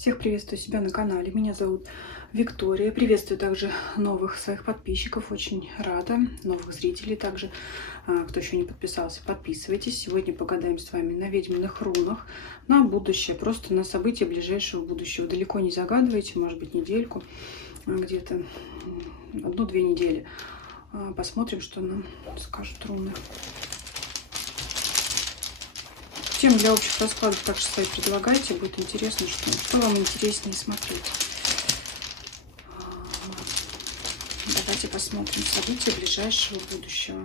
Всех приветствую себя на канале. Меня зовут Виктория. Приветствую также новых своих подписчиков. Очень рада. Новых зрителей также. Кто еще не подписался, подписывайтесь. Сегодня погадаем с вами на ведьминых рунах на будущее. Просто на события ближайшего будущего. Далеко не загадывайте. Может быть, недельку. Где-то 1-2 недели. Посмотрим, что нам скажут руны. Тем для общих раскладов также свои предлагайте. Будет интересно, что вам интереснее смотреть. Давайте посмотрим события ближайшего будущего.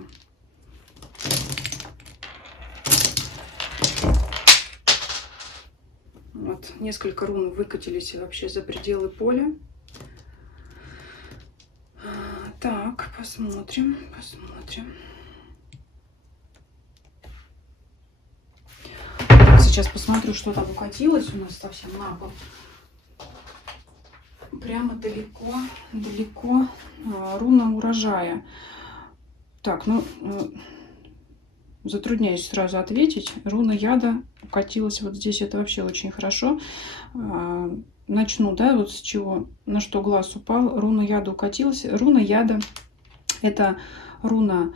Вот, несколько рун выкатились вообще за пределы поля. Так, посмотрим. Сейчас посмотрю, что там укатилось у нас совсем на пол. Прямо далеко руна урожая. Так, затрудняюсь сразу ответить. Руна яда укатилась вот здесь. Это вообще очень хорошо. Начну, да, вот с чего, на что глаз упал. Руна яда укатилась. Руна яда — это руна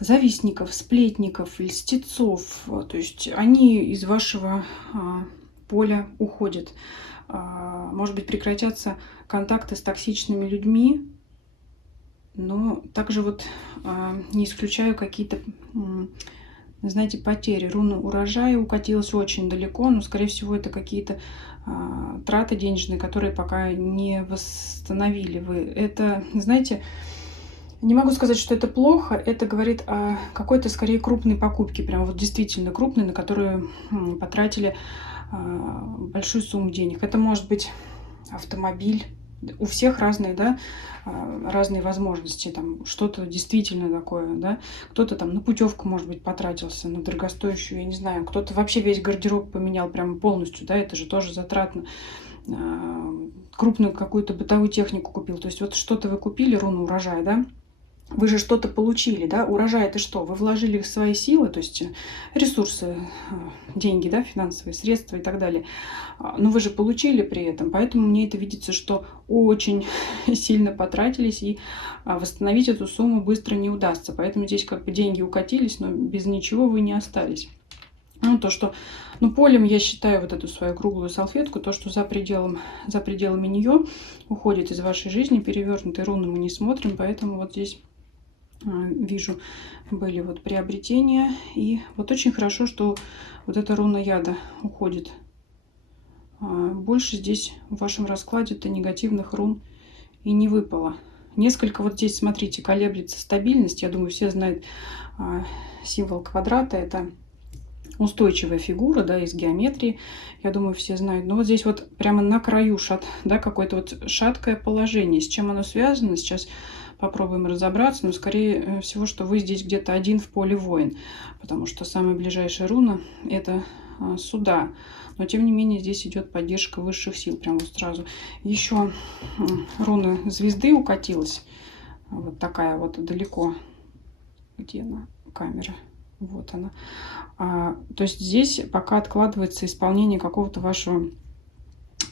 завистников, сплетников, льстецов. То есть они из вашего поля уходят. Может быть, прекратятся контакты с токсичными людьми, но также вот не исключаю какие-то, знаете, потери. Руна урожая укатилась очень далеко, но, скорее всего, это какие-то траты денежные, которые пока не восстановили вы. Это, знаете, не могу сказать, что это плохо. Это говорит о какой-то, скорее, крупной покупке. Прям вот действительно крупной, на которую потратили большую сумму денег. Это может быть автомобиль. У всех разные, да, разные возможности. Там что-то действительно такое, да. Кто-то там на путевку, может быть, потратился, на дорогостоящую, я не знаю. Кто-то вообще весь гардероб поменял прямо полностью, да, это же тоже затратно. Крупную какую-то бытовую технику купил. То есть вот что-то вы купили, руну урожая, да. Вы же что-то получили, да? Урожай — это что? Вы вложили в свои силы, то есть ресурсы, деньги, да, финансовые средства и так далее. Но вы же получили при этом, поэтому мне это видится, что очень сильно потратились, и восстановить эту сумму быстро не удастся. Поэтому здесь как бы деньги укатились, но без ничего вы не остались. Ну, то, что, полем я считаю вот эту свою круглую салфетку, то, что за пределами нее уходит из вашей жизни. Перевернутые руны мы не смотрим, поэтому вот здесь вижу, были вот приобретения. И вот очень хорошо, что вот эта руна яда уходит. Больше здесь в вашем раскладе-то негативных рун и не выпало. Несколько вот здесь, смотрите, колеблется стабильность. Я думаю, все знают символ квадрата. Это устойчивая фигура, да, из геометрии. Я думаю, все знают. Но вот здесь вот прямо на краю да, какое-то вот шаткое положение. С чем оно связано? Сейчас попробуем разобраться. Но скорее всего, что вы здесь где-то один в поле воин. Потому что самая ближайшая руна — это суда. Но тем не менее здесь идет поддержка высших сил. Прям вот сразу. Еще руна звезды укатилась. Вот такая вот далеко. Где она? Камера. Вот она. То есть здесь пока откладывается исполнение какого-то вашего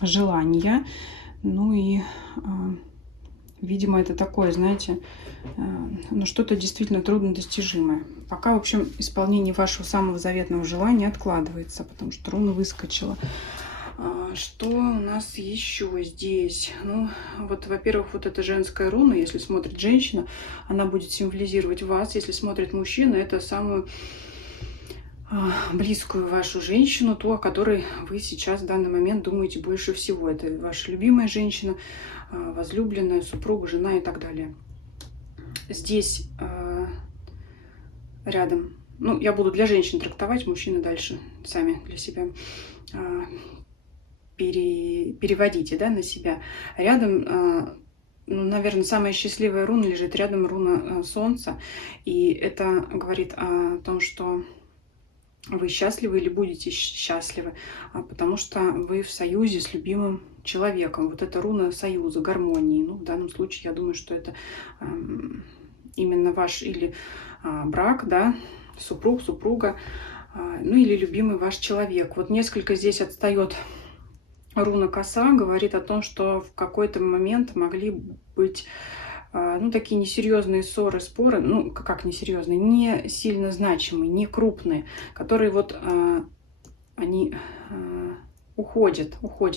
желания. Ну и, видимо, это такое, знаете, что-то действительно труднодостижимое. Пока, в общем, исполнение вашего самого заветного желания откладывается, потому что руна выскочила. Что у нас еще здесь? Ну, вот, во-первых, вот эта женская руна, если смотрит женщина, она будет символизировать вас. Если смотрит мужчина, это самую близкую вашу женщину, ту, о которой вы сейчас в данный момент думаете больше всего. Это ваша любимая женщина, возлюбленная, супруга, жена и так далее. Здесь рядом, я буду для женщин трактовать, мужчины дальше сами для себя переводите, да, на себя. Рядом, наверное, самая счастливая руна лежит рядом, руна Солнца. И это говорит о том, что вы счастливы или будете счастливы, потому что вы в союзе с любимым человеком. Вот это руна союза, гармонии. В данном случае я думаю, что это именно ваш или брак, да, супруг, супруга, или любимый ваш человек. Вот несколько здесь отстает руна коса говорит о том, что в какой-то момент могли быть ну, такие несерьезные ссоры, споры, ну, как несерьезные, не сильно значимые, не крупные, которые вот они уходят,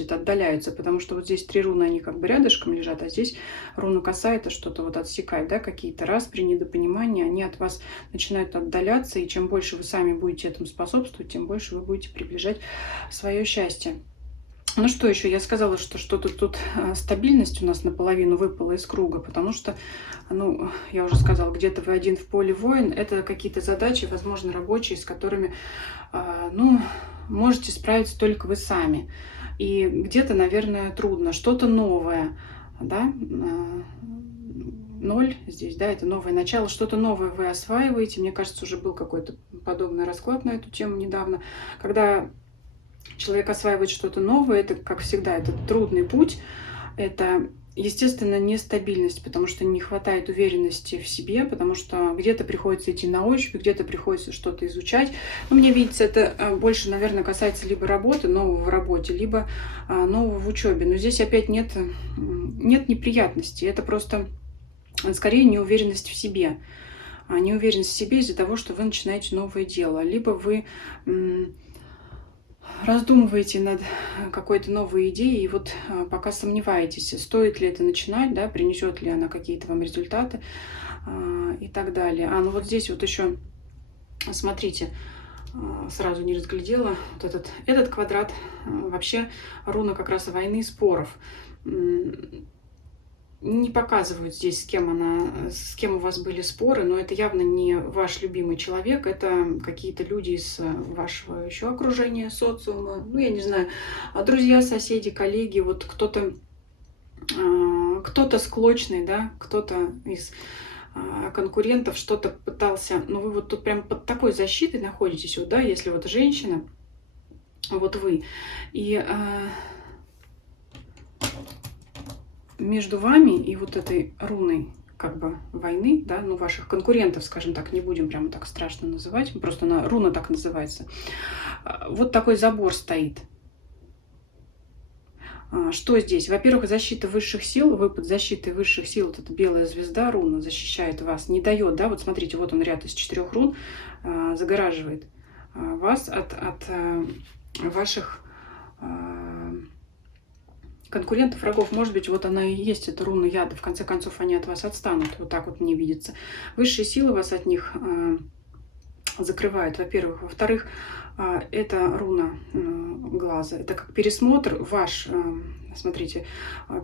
отдаляются, потому что вот здесь 3 руны, они как бы рядышком лежат, а здесь руна коса это что-то вот отсекает, да, какие-то распри, недопонимания, они от вас начинают отдаляться, и чем больше вы сами будете этому способствовать, тем больше вы будете приближать свое счастье. Ну что еще? Я сказала, что что-то тут стабильность у нас наполовину выпала из круга, потому что, ну, я уже сказала, где-то вы один в поле воин. Это какие-то задачи, возможно, рабочие, с которыми, ну, можете справиться только вы сами. И где-то, наверное, трудно. Что-то новое, да, 0 здесь, да, это новое начало. Что-то новое вы осваиваете. Мне кажется, уже был какой-то подобный расклад на эту тему недавно, когда человек осваивает что-то новое, это, как всегда, это трудный путь, это, естественно, нестабильность, потому что не хватает уверенности в себе, потому что где-то приходится идти на ощупь, где-то приходится что-то изучать. Но мне видится, это больше, наверное, касается либо работы, нового в работе, либо нового в учебе. Но здесь опять нет неприятностей, это просто скорее неуверенность в себе. Неуверенность в себе из-за того, что вы начинаете новое дело, либо вы раздумываете над какой-то новой идеей, и вот пока сомневаетесь, стоит ли это начинать, да, принесет ли она какие-то вам результаты и так далее. Ну вот здесь вот еще, смотрите, сразу не разглядела, вот этот квадрат, вообще руна как раз войны, споров. Не показывают здесь, с кем у вас были споры, но это явно не ваш любимый человек, это какие-то люди из вашего еще окружения, социума, ну, я не знаю, друзья, соседи, коллеги, вот кто-то склочный, да, кто-то из конкурентов что-то пытался, но вы вот тут прям под такой защитой находитесь, вот, да, если вот женщина, вот вы, и между вами и вот этой руной как бы войны, да, ну, ваших конкурентов, скажем так, не будем прямо так страшно называть, просто руна так называется, вот такой забор стоит. Что здесь? Во-первых, защита высших сил, вы под защитой высших сил, вот эта белая звезда, руна, защищает вас, не дает, да, вот смотрите, вот он ряд из 4 рун, загораживает вас от ваших конкурентов, врагов. Может быть, вот она и есть, эта руна яда. В конце концов, они от вас отстанут. Вот так вот мне видится. Высшие силы вас от них закрывают, во-первых. Во-вторых, это руна глаза. Это как пересмотр ваш, смотрите,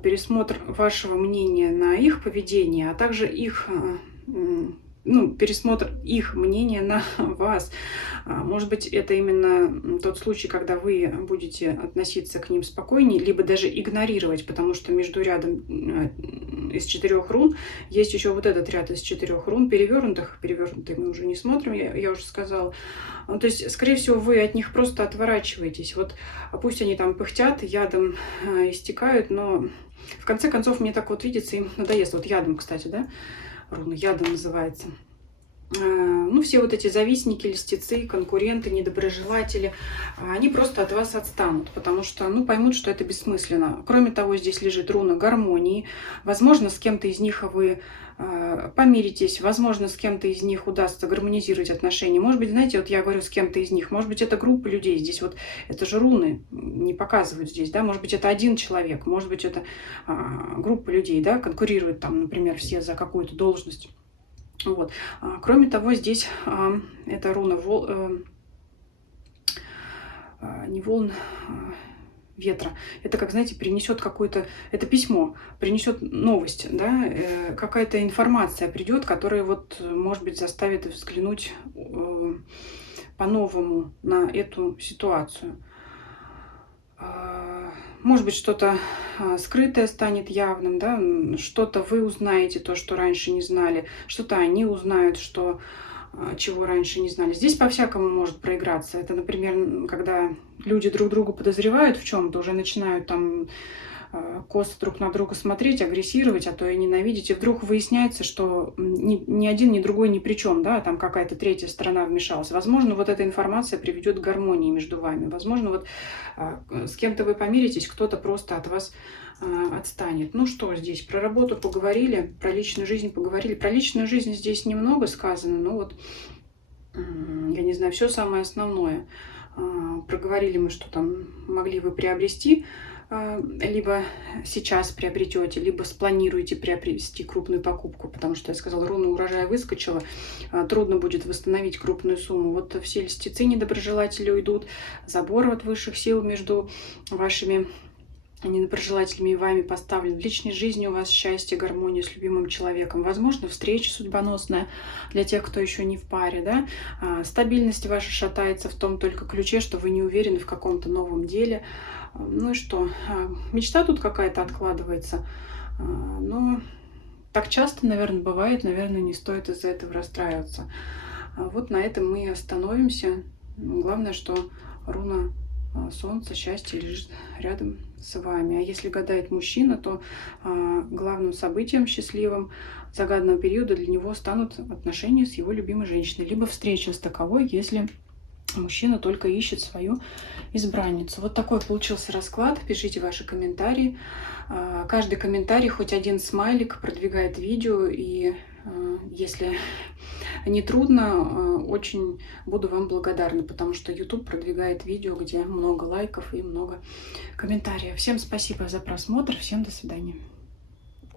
пересмотр вашего мнения на их поведение, а также их ну, пересмотр их мнения на вас. Может быть, это именно тот случай, когда вы будете относиться к ним спокойнее, либо даже игнорировать, потому что между рядом из 4 рун есть еще вот этот ряд из 4 рун перевернутых. Перевернутые мы уже не смотрим, я уже сказала. Ну, то есть, скорее всего, вы от них просто отворачиваетесь. Вот пусть они там пыхтят, ядом истекают, но в конце концов мне так вот видится, им надоест. Вот ядом, кстати, да? Руна ядом называется. Ну, все вот эти завистники, льстецы, конкуренты, недоброжелатели, они просто от вас отстанут, потому что, ну, поймут, что это бессмысленно. Кроме того, здесь лежит руна гармонии. Возможно, с кем-то из них вы помиритесь, возможно, с кем-то из них удастся гармонизировать отношения. Может быть, знаете, вот я говорю с кем-то из них, может быть, это группа людей. Здесь вот, это же руны не показывают здесь, да, может быть, это один человек, может быть, это группа людей, да, конкурируют там, например, все за какую-то должность. Вот. Кроме того, здесь эта руна не волн, ветра. Это, как, знаете, принесет какое-то, это письмо, принесет новость, да, какая-то информация придет, которая вот, может быть, заставит взглянуть по-новому на эту ситуацию. Может быть, что-то скрытое станет явным, да, что-то вы узнаете, то, что раньше не знали, что-то они узнают, чего раньше не знали. Здесь по-всякому может проиграться. Это, например, когда люди друг друга подозревают в чем-то, уже начинают там косо друг на друга смотреть, агрессировать, а то и ненавидеть. И вдруг выясняется, что ни один, ни другой ни при чем, да, там какая-то третья сторона вмешалась. Возможно, вот эта информация приведет к гармонии между вами. Возможно, вот с кем-то вы помиритесь, кто-то просто от вас отстанет. Ну что здесь, про работу поговорили, про личную жизнь поговорили. Про личную жизнь здесь немного сказано, но вот, я не знаю, все самое основное. Проговорили мы, что там могли вы приобрести, либо сейчас приобретете, либо спланируете приобрести крупную покупку, потому что я сказала, руна урожая выскочила, трудно будет восстановить крупную сумму. Вот все льстецы, недоброжелатели уйдут, забор от высших сил между вашими недоброжелателями и вами поставлен. В личной жизни у вас счастье, гармония с любимым человеком. Возможно, встреча судьбоносная для тех, кто еще не в паре. Да? Стабильность ваша шатается в том только ключе, что вы не уверены в каком-то новом деле. Ну и что? Мечта тут какая-то откладывается. Но так часто, наверное, бывает. Наверное, не стоит из-за этого расстраиваться. Вот на этом мы и остановимся. Главное, что руна Солнце, счастье лежит рядом с вами. А если гадает мужчина, то главным событием счастливым загаданного периода для него станут отношения с его любимой женщиной, либо встреча с таковой, если мужчина только ищет свою избранницу. Вот такой получился расклад. Пишите ваши комментарии. Каждый комментарий, хоть один смайлик продвигает видео, и если не трудно, очень буду вам благодарна, потому что YouTube продвигает видео, где много лайков и много комментариев. Всем спасибо за просмотр, всем до свидания.